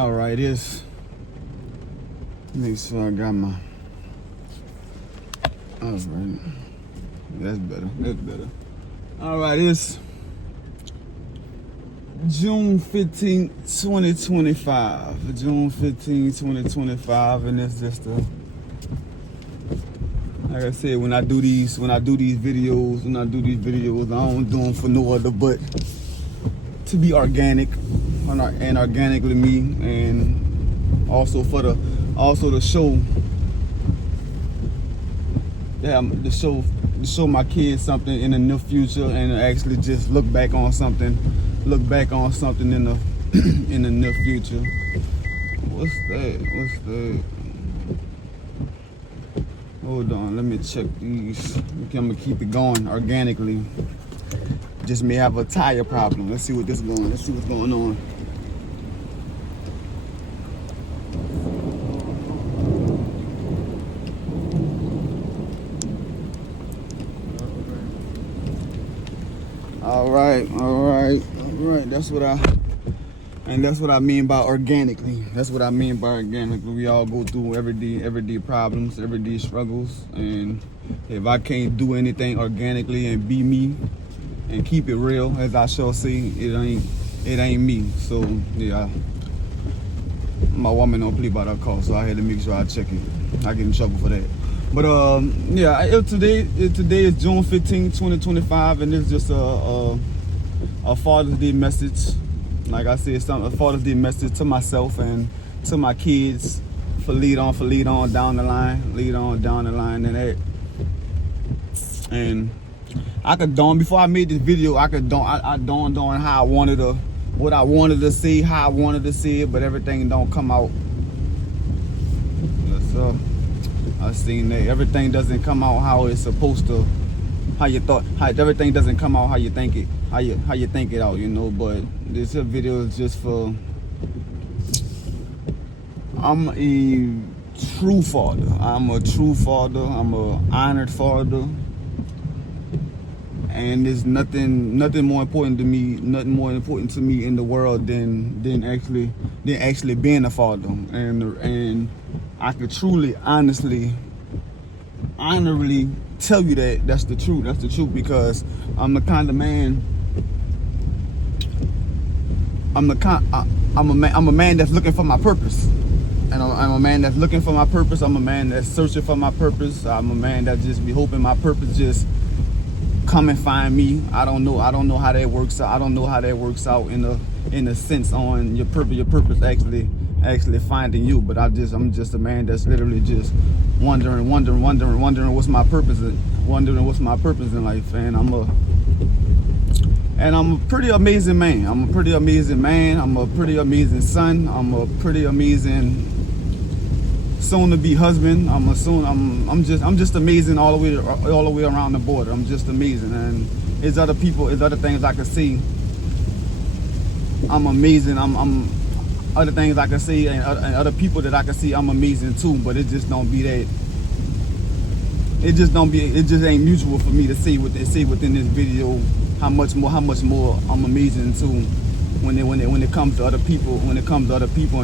All right, make sure I got my. All right, that's better. All right, it's June 15, 2025. June 15, 2025, and it's just like I said, when I do these videos, I don't do them for no other but to be organic and organically me, and also to show to show my kids something in the near future, and actually just look back on something in the in the near future. What's that? Hold on, let me check these. I'm gonna keep it going organically. Just may have a tire problem. Let's see what's going on. All right. That's what I mean by organically. We all go through everyday problems, everyday struggles, and if I can't do anything organically and be me and keep it real, as I shall say, it ain't me. So yeah, my woman don't play by that call, so I had to make sure I check it. I get in trouble for that. But today is June 15, 2025, and it's just a Father's Day message. Like I said, a Father's Day message to myself and to my kids for lead on down the line, and that. And I could dawn before I made this video. I dawned on how I wanted to, what I wanted to say, how I wanted to say it, but everything don't come out. So I seen that everything doesn't come out how it's supposed to, everything doesn't come out how you think it, how you think it out, you know. But this video is just for, I'm a true father. I'm a honored father. And there's nothing more important to me in the world than actually being a father. And I could truly, honestly, honorably tell you that that's the truth, because I'm the kind of man. I'm a man that's looking for my purpose, and I'm a man that's looking for my purpose. I'm a man that's searching for my purpose. I'm a man that just be hoping my purpose just come and find me. I don't know how that works out. I don't know how that works out in a sense on your purpose actually finding you. But I'm just a man that's literally just wondering what's my purpose in life. And I'm a pretty amazing man. I'm a pretty amazing son. I'm a pretty amazing soon to be husband. I'm just amazing all the way around the board. I'm just amazing, and there's other things I can see. I'm amazing. I'm other things I can see, and other people that I can see I'm amazing too. But it just don't be that. It just ain't mutual for me to say within this video how much more I'm amazing too. When it comes to other people, and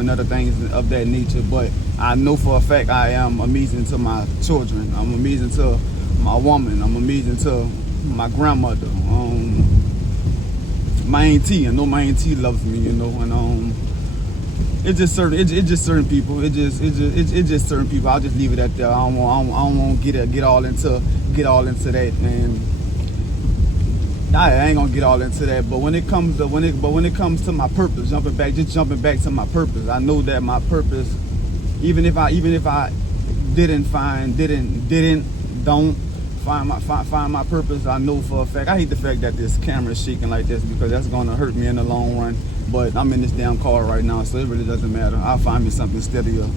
other things of that nature. But I know for a fact I am amazing to my children. I'm amazing to my woman. I'm amazing to my grandmother. My auntie. I know my auntie loves me, you know. And it's just certain people. It's just certain people. I'll just leave it at that. I don't want to get all into that. And I ain't gonna get all into that, but when it comes to my purpose, jumping back to my purpose, I know that my purpose, even if I don't find my purpose, I know for a fact. I hate the fact that this camera is shaking like this, because that's gonna hurt me in the long run. But I'm in this damn car right now, so it really doesn't matter. I'll find me something steadier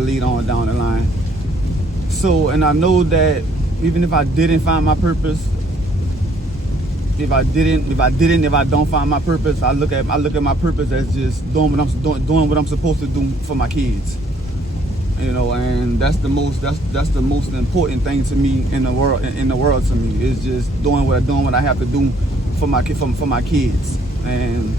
lead on down the line. So, and I know that even if I didn't find my purpose, if I don't find my purpose, I look at my purpose as just doing what I'm supposed to do for my kids. You know, and that's the most important thing to me in the world to me, is just doing what I have to do for my kids. And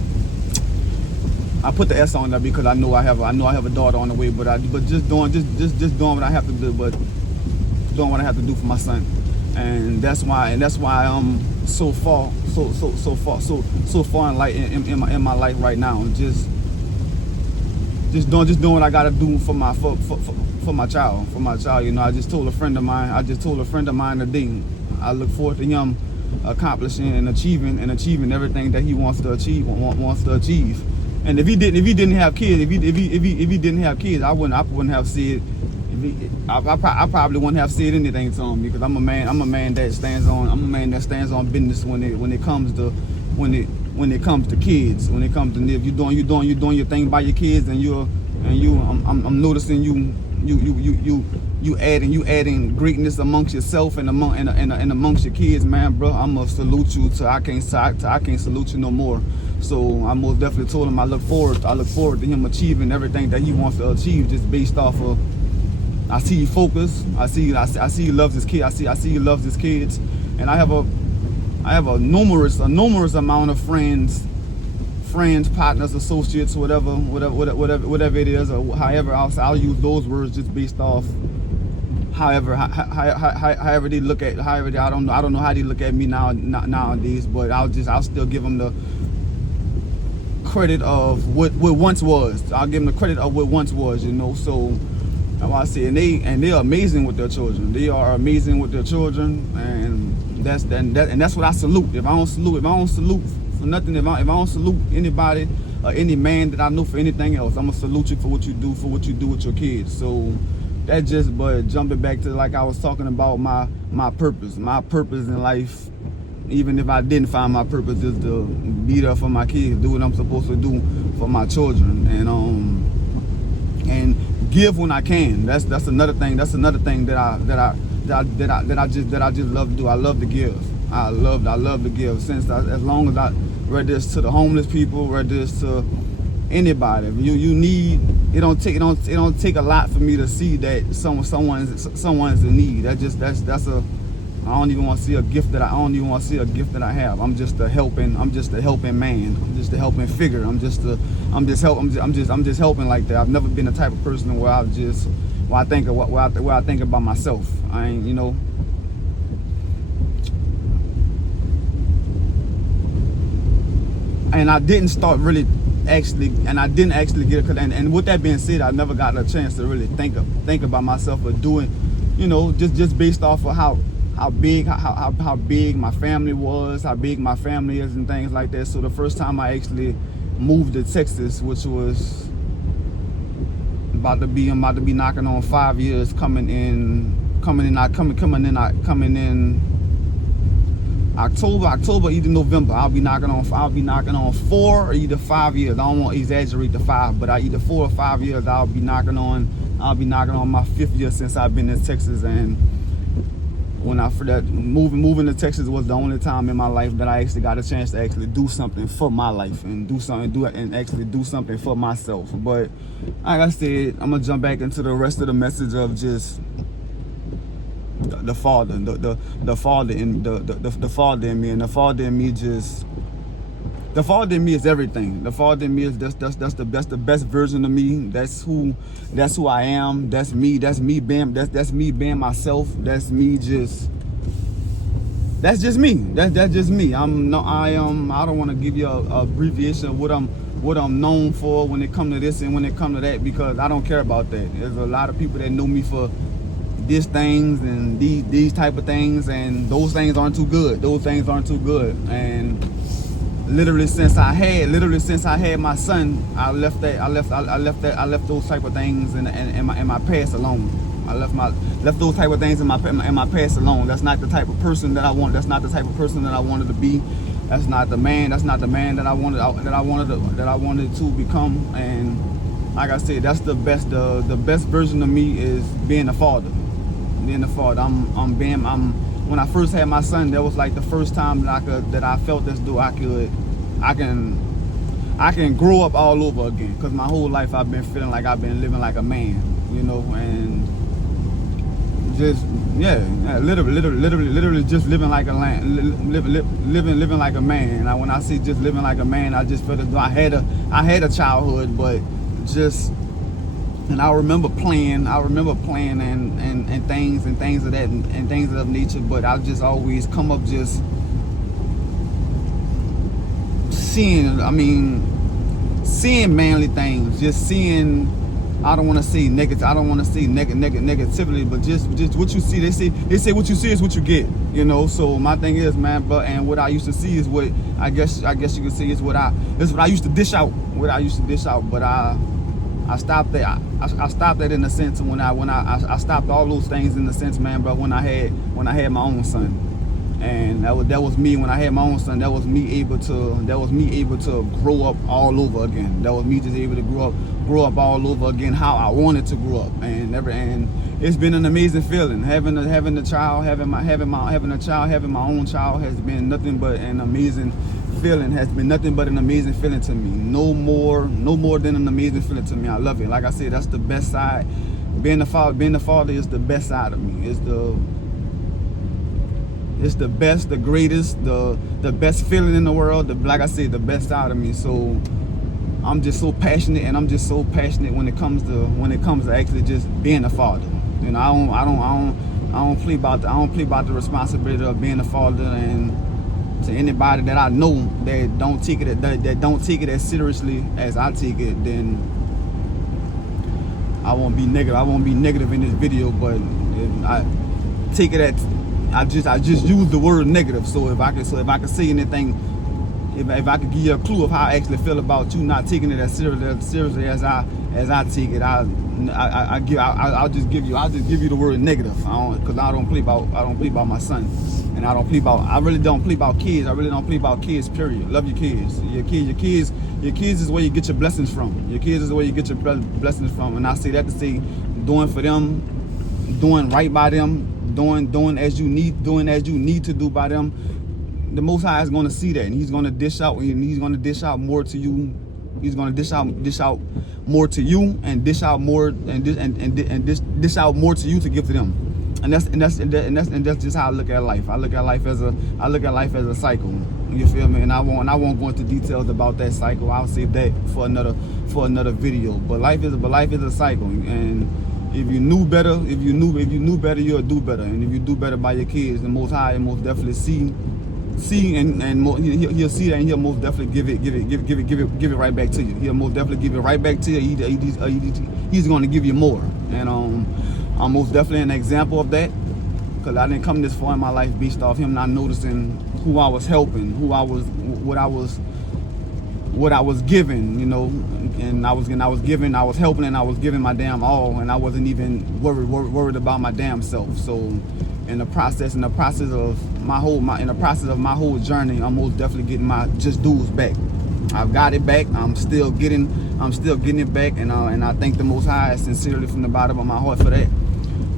I put the S on there because I know I have a daughter on the way, but just doing what I have to do, but doing what I have to do for my son. And that's why I'm so far in my life right now. Just doing what I gotta do for my child. You know, I just told a friend of mine today, I look forward to him accomplishing and achieving everything that he wants to achieve. And if he didn't have kids, if he didn't have kids, I wouldn't have said. I probably wouldn't have said anything to him, because I'm a man that stands on business when it comes to kids. When it comes to, if you're doing your thing by your kids, and I'm noticing you adding greatness amongst yourself and amongst your kids, man, bro. I'm gonna salute you till I can't salute you no more. So I most definitely told him I look forward to him achieving everything that he wants to achieve, just based off of. I see he focused. I see he loves his kid. I see he loves his kids, and I have a numerous amount of friends, partners, associates, whatever it is, or however I'll use those words, just based off however they look at, I don't know how they look at me nowadays, but I'll still give them the credit of what once was. I'll give them the credit of what once was, you know. So that's why I say, and they're amazing with their children. They are amazing with their children, and that's what I salute. If I don't salute for nothing, if I don't salute anybody or any man that I know for anything else, I'm gonna salute you for what you do with your kids. So that just, but jumping back to, like I was talking about, my purpose in life. Even if I didn't find my purpose, is to be there for my kids, do what I'm supposed to do for my children, and give when I can. That's another thing. That's another thing that I just love to do. I love to give. I love to give. As long as whether it's to the homeless people, whether it's to anybody, you need. It don't take a lot for me to see that someone's in need. I don't even want to see a gift that I have. I'm just a helping man. I'm just a helping figure. I'm just helping like that. I've never been the type of person where I think about myself. I ain't, you know. And I didn't actually get it. And with that being said, I never got a chance to really think about myself or doing, you know, just based off of how big my family was, how big my family is, and things like that. So the first time I actually moved to Texas, which was about to be knocking on 5 years, coming in October, either November. I'll be knocking on 4 or either 5 years. I don't want to exaggerate the 5, but either 4 or 5 years I'll be knocking on my 5th year since I've been in Texas. And when moving to Texas was the only time in my life that I actually got a chance to actually do something for my life and actually do something for myself. But like I said, I'm gonna jump back into the rest of the message of just the father in me, and the father in me is everything. The father in me is that's the best version of me. That's who I am. That's me being myself. That's just me. I don't want to give you a abbreviation of what I'm known for when it comes to this and when it comes to that, because I don't care about that. There's a lot of people that know me for these things and these type of things, and those things aren't too good. And literally since I had my son, I left those type of things in my past alone. I left those type of things in my past alone. That's not the type of person that I want. That's not the type of person that I wanted to be. That's not the man that I wanted to become. And like I said, that's the best version of me is being a father. When I first had my son, that was like the first time that I felt as though I can grow up all over again. Because my whole life I've been feeling like I've been living like a man, you know, and just literally just living like a living like a man. And when I say just living like a man, I just felt as though I had a childhood, but just, and I remember playing and things of that and things of that nature. But I just always come up just seeing manly things, just seeing. I don't want to say negative. I don't want to say negativity, but just what you see. They say what you see is what you get. You know. So my thing is, man. But and what I used to see is what I guess you could say is what I used to dish out. What I used to dish out. But I stopped that. I stopped that in a sense when I stopped all those things in the sense, man. But when I had my own son, and that was me when I had my own son. That was me able to grow up all over again. That was me just able to grow up all over again how I wanted to grow up. And it's been an amazing feeling having a child, having my own child has been nothing but an amazing feeling. Has been nothing but an amazing feeling to me. No more than an amazing feeling to me. I love it. Like I said, that's the best side. Being the father is the best side of me. It's the best, the greatest, the best feeling in the world. Like I said, the best side of me. So I'm just so passionate, and I'm just so passionate when it comes to actually just being a father. You know, I don't play about the responsibility of being a father. And to anybody that I know that don't take it as seriously as I take it, then I won't be negative. I won't be negative in this video, but I take it at. I just use the word negative. So if I can say anything, if I could give you a clue of how I actually feel about you not taking it as seriously as I take it, I'll just give you the word negative. Because I don't play about my son, and I really don't play about kids. I really don't play about kids. Period. Love your kids. Your kids is where you get your blessings from. Your kids is where you get your blessings from. And I say that to say, doing for them, doing right by them. Doing as you need to do by them. The Most High is going to see that, and He's going to dish out more to you. He's going to dish out more to you, and dish out more to you to give to them. And that's just how I look at life. I look at life as a cycle. You feel me? And I won't go into details about that cycle. I'll save that for another video. But life is a cycle, and if you knew better, you'll do better. And if you do better by your kids, the Most High will most definitely see, and he'll see that, and he'll most definitely give it right back to you. He'll most definitely give it right back to you. He's going to give you more. And I'm most definitely an example of that, because I didn't come this far in my life based off him not noticing who I was helping, what I was giving, you know, and I was helping, and I was giving my damn all, and I wasn't even worried about my damn self. So in the process of my whole journey, I'm most definitely getting my just dues back. I've got it back. I'm still getting it back, and I thank the Most High sincerely from the bottom of my heart for that.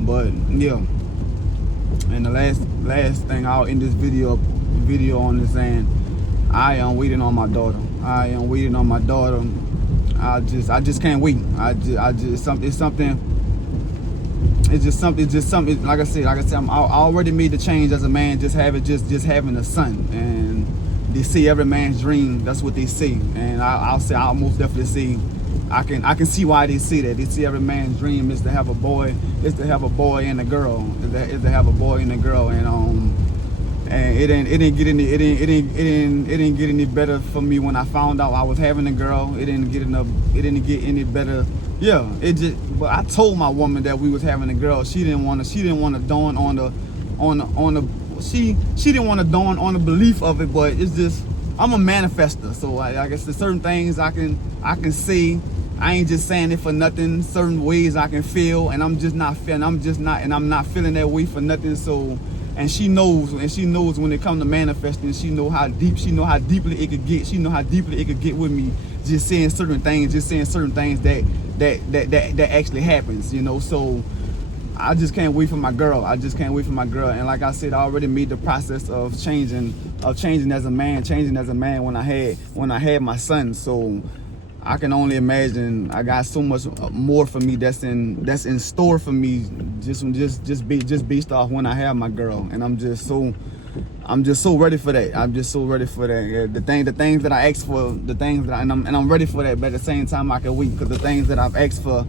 But yeah, and the last thing I'll end this video on is saying, I am waiting on my daughter. I just can't wait. It's just something. Like I said, I already made the change as a man. Just having a son, and they say every man's dream. That's what they say, and I'll most definitely say, I can see why they say that. They say every man's dream is to have a boy. Is to have a boy and a girl. Is to have a boy and a girl, and it didn't get any better for me when I found out I was having a girl. It didn't get any better. Yeah, but I told my woman that we was having a girl. She didn't want to dawn on the belief of it. But it's just, I'm a manifester, so I guess there's certain things I can say. I ain't just saying it for nothing. Certain ways I can feel, and I'm not feeling that way for nothing. So. And she knows when it comes to manifesting, she know how deeply it could get. She know how deeply it could get with me, just saying certain things that actually happens, you know. So I just can't wait for my girl. And like I said, I already made the process of changing as a man when I had my son. So I can only imagine. I got so much more for me that's in store for me, just based off when I have my girl, and I'm just so ready for that. I'm just so ready for that. Yeah, the things that I asked for, the things that I'm ready for that. But at the same time, I can wait, because the things that I've asked for,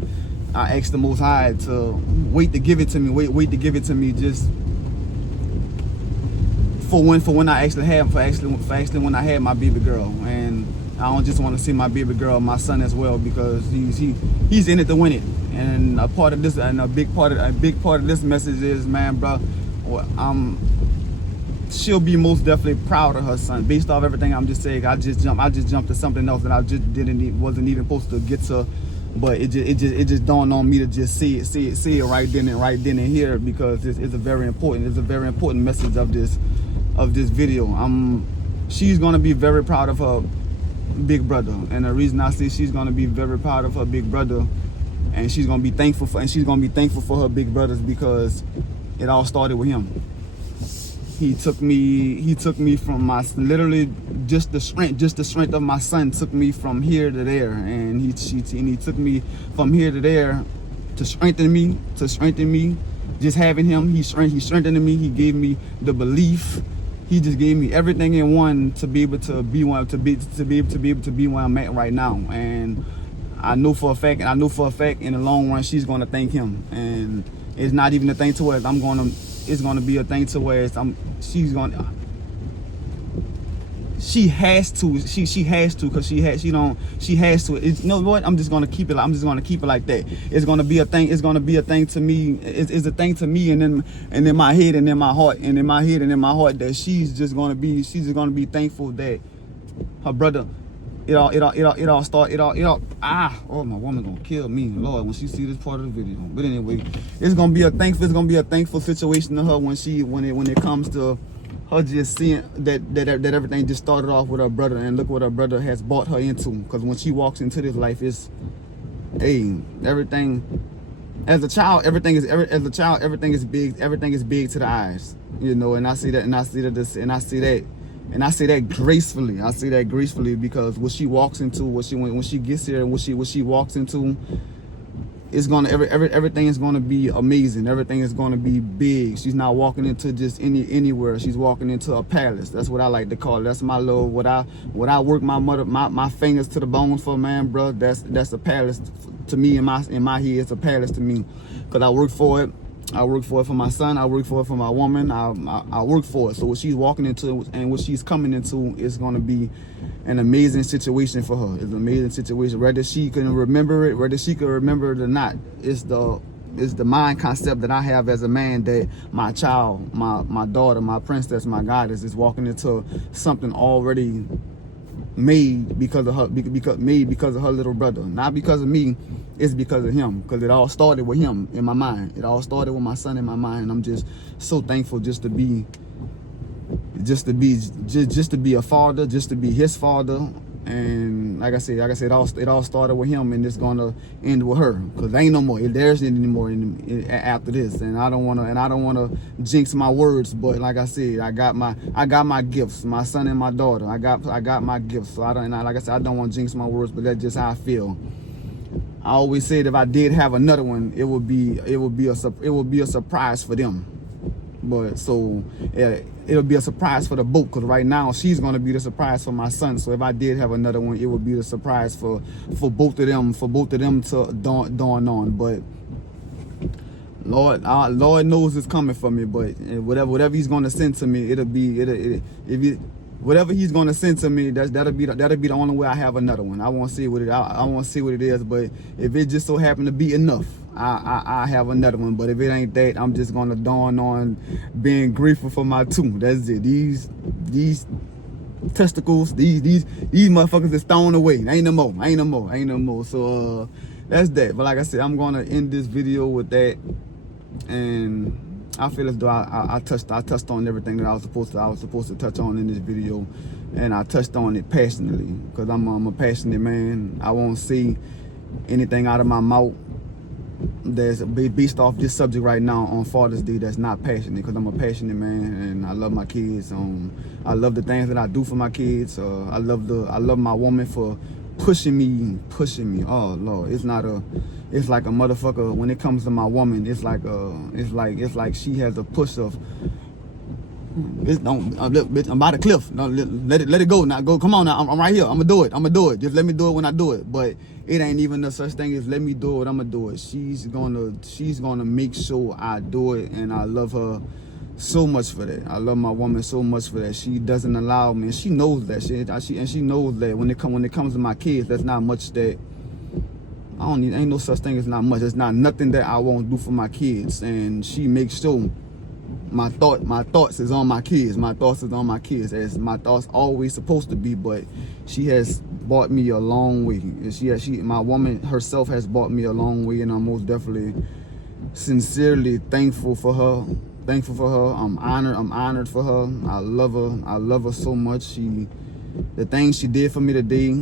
I asked the Most High to wait to give it to me. Wait to give it to me, just for when I actually when I had my baby girl. And I don't just want to see my baby girl, my son as well, because he's in it to win it. And a part of this, and a big part of this message is, man, bro, she'll be most definitely proud of her son. Based off everything I'm just saying, I just jumped to something else that I just wasn't even supposed to get to, but it just dawned on me to just see it right then and here, because it's a very important message of this video. She's gonna be very proud of her big brother, and the reason I say she's gonna be very proud of her big brother, and she's gonna be thankful for her big brothers, because it all started with him. He took me from my, literally just the strength of my son took me from here to there, and he took me from here to there to strengthen me. Just having him, he strengthened me. He gave me the belief. He just gave me everything in one to be able to be where I'm at right now. And I know for a fact in the long run she's gonna thank him. And it's not even a thing to where it's gonna be a thing to where she has to, because she has to. You know what? I'm just gonna keep it like that. It's gonna be a thing. It's gonna be a thing to me. It's a thing to me, and in my head and in my heart, that she's just gonna be thankful that her brother. Oh, my woman gonna kill me, Lord, when she see this part of the video. But anyway, it's gonna be a thankful situation to her when it comes to her just seeing that everything just started off with her brother, and look what her brother has brought her into. Because when she walks into this life, it's, hey, everything. As a child, everything is big. Everything is big to the eyes, you know. And I see that gracefully. I see that gracefully, because what she walks into, when she gets here, and what she walks into, it's gonna everything is gonna be amazing. Everything is gonna be big. She's not walking into just anywhere. She's walking into a palace. That's what I like to call it. That's my little, what I work my fingers to the bone for, man, bro. That's a palace to me. In my head, it's a palace to me, because I work for it. I work for it for my son. I work for it for my woman. I work for it. So what she's walking into and what she's coming into is going to be an amazing situation for her. It's an amazing situation. Whether she can remember it, whether she can remember it or not, it's the mind concept that I have as a man, that my child, my daughter, my princess, my goddess is walking into something already made because of her little brother. Not because of me, it's because of him, because it all started with him in my mind. It all started with my son in my mind. I'm just so thankful just to be a father, just to be his father. And like I said, it all started with him, and it's gonna end with her, because there ain't no more. There's any more after this, and I don't wanna jinx my words. But like I said, I got my gifts, my son and my daughter. I got my gifts. So I don't want to jinx my words, but that's just how I feel. I always said if I did have another one, it would be a surprise for them. But so yeah, it'll be a surprise for the both, because right now she's gonna be the surprise for my son. So if I did have another one, it would be the surprise for both of them to dawn on. But Lord knows it's coming for me. But whatever he's gonna send to me, whatever he's gonna send to me, that'll be the only way I have another one. I won't see what it is, but if it just so happen to be enough, I have another one. But if it ain't that, I'm just gonna dawn on being grateful for my two. That's it. These testicles, these motherfuckers is thrown away. Ain't no more. So that's that. But like I said, I'm gonna end this video with that. And I feel as though I touched on everything that I was supposed to touch on in this video, and I touched on it passionately, because I'm a passionate man. I won't say anything out of my mouth that's based off this subject right now on Father's Day that's not passionate, because I'm a passionate man, and I love my kids. I love the things that I do for my kids. I love my woman for pushing me. Oh Lord, it's like a motherfucker. When it comes to my woman, it's like she has a push of. Bitch, I'm by the cliff. No, let it go now. Go, come on now. I'm right here. I'm gonna do it. Just let me do it when I do it. But it ain't even a such thing as let me do it. I'm gonna do it. She's gonna make sure I do it, and I love her so much for that. I love my woman so much for that. She doesn't allow me, and she knows that shit. She knows that when it comes to my kids, that's not much that I don't need. Ain't no such thing as not much. It's not nothing that I won't do for my kids, and she makes sure. My thoughts is on my kids. My thoughts is on my kids, as my thoughts always supposed to be. But she has brought me a long way. My woman herself has brought me a long way, and I'm most definitely, sincerely thankful for her. I'm honored for her. I love her so much. The things she did for me today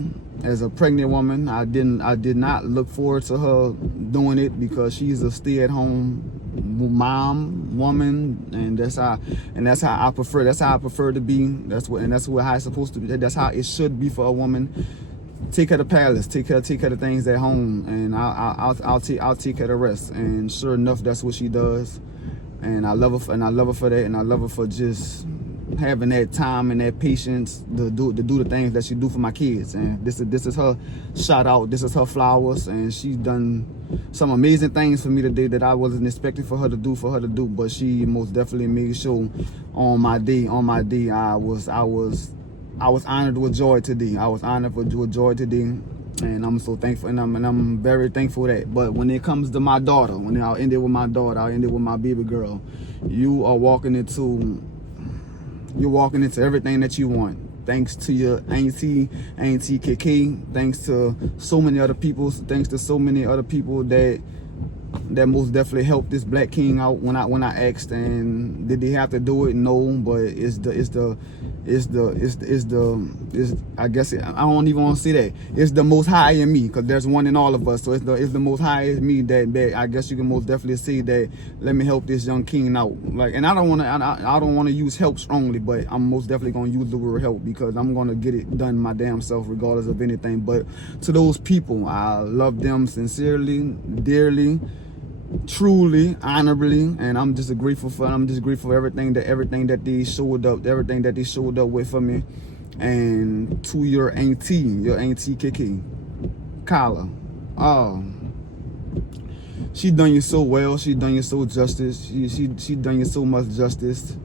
as a pregnant woman, I did not look forward to her doing it, because she's a stay-at-home woman, and that's how I prefer to be. That's how it's supposed to be. That's how it should be for a woman. Take care of the palace, take care of the things at home, and I'll take care of the rest. And sure enough, that's what she does. And I love her for that, and I love her for just having that time and that patience to do the things that she do for my kids. And this is her shout out. This is her flowers, and she's done some amazing things for me today that I wasn't expecting for her to do. But she most definitely made sure on my day I was honored with joy today. I was honored with joy today. And I'm so thankful, and I'm very thankful for that. But when it comes to my daughter, I'll end it with my daughter, I'll end it with my baby girl. You're walking into everything that you want. Thanks to your auntie KK. Thanks to so many other people. Thanks to so many other people that most definitely helped this Black King out when I asked. And did they have to do it? No, but I guess I don't even want to say that. It's the Most High in me, because there's one in all of us. So it's the Most High in me that I guess you can most definitely say that. Let me help this young king out. Like, and I don't want to use help strongly, but I'm most definitely gonna use the word help, because I'm gonna get it done my damn self regardless of anything. But to those people, I love them sincerely, dearly, truly, honorably, and I'm just grateful for everything that they showed up with for me. And to your auntie KK, Kyla, she done you so well. She done you so justice. She done you so much justice.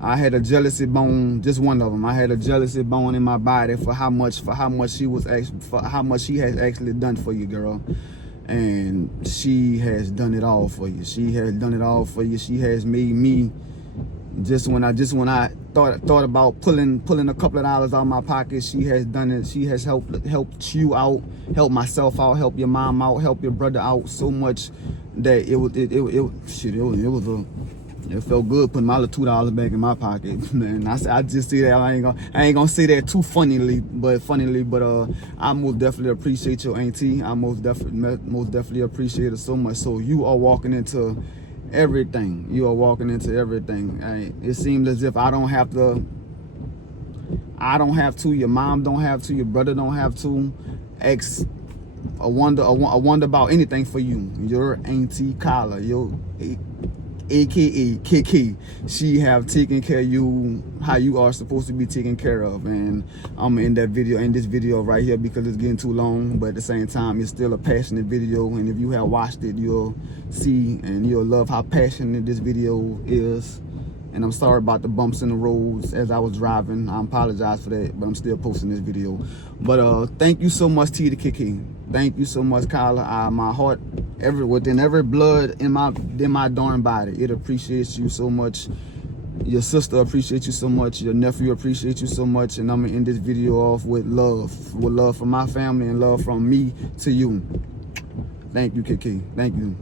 I had a jealousy bone, just one of them. I had a jealousy bone in my body for how much she has actually done for you, girl. And she has done it all for you. She has made me, just when I thought about pulling a couple of dollars out of my pocket, she has done it. She has helped you out, helped myself out, helped your mom out, helped your brother out so much that it felt good putting my little $2 back in my pocket. Man, I just say that I ain't gonna say that too funnily, but I most definitely appreciate your auntie. I most definitely appreciate her so much. So you are walking into everything. It seems as if I don't have to. Your mom don't have to. Your brother don't have to. I wonder about anything for you. Your auntie Kyla, AKA KK, she have taken care of you how you are supposed to be taken care of. And I'm in this video right here because it's getting too long, but at the same time it's still a passionate video, and if you have watched it, you'll see and you'll love how passionate this video is. And I'm sorry about the bumps in the roads as I was driving. I apologize for that, but I'm still posting this video. But thank you so much, T to KK. Thank you so much, Kyla. My heart, within every blood in my darn body, it appreciates you so much. Your sister appreciates you so much. Your nephew appreciates you so much. And I'm gonna end this video off with love from my family and love from me to you. Thank you, KK. Thank you.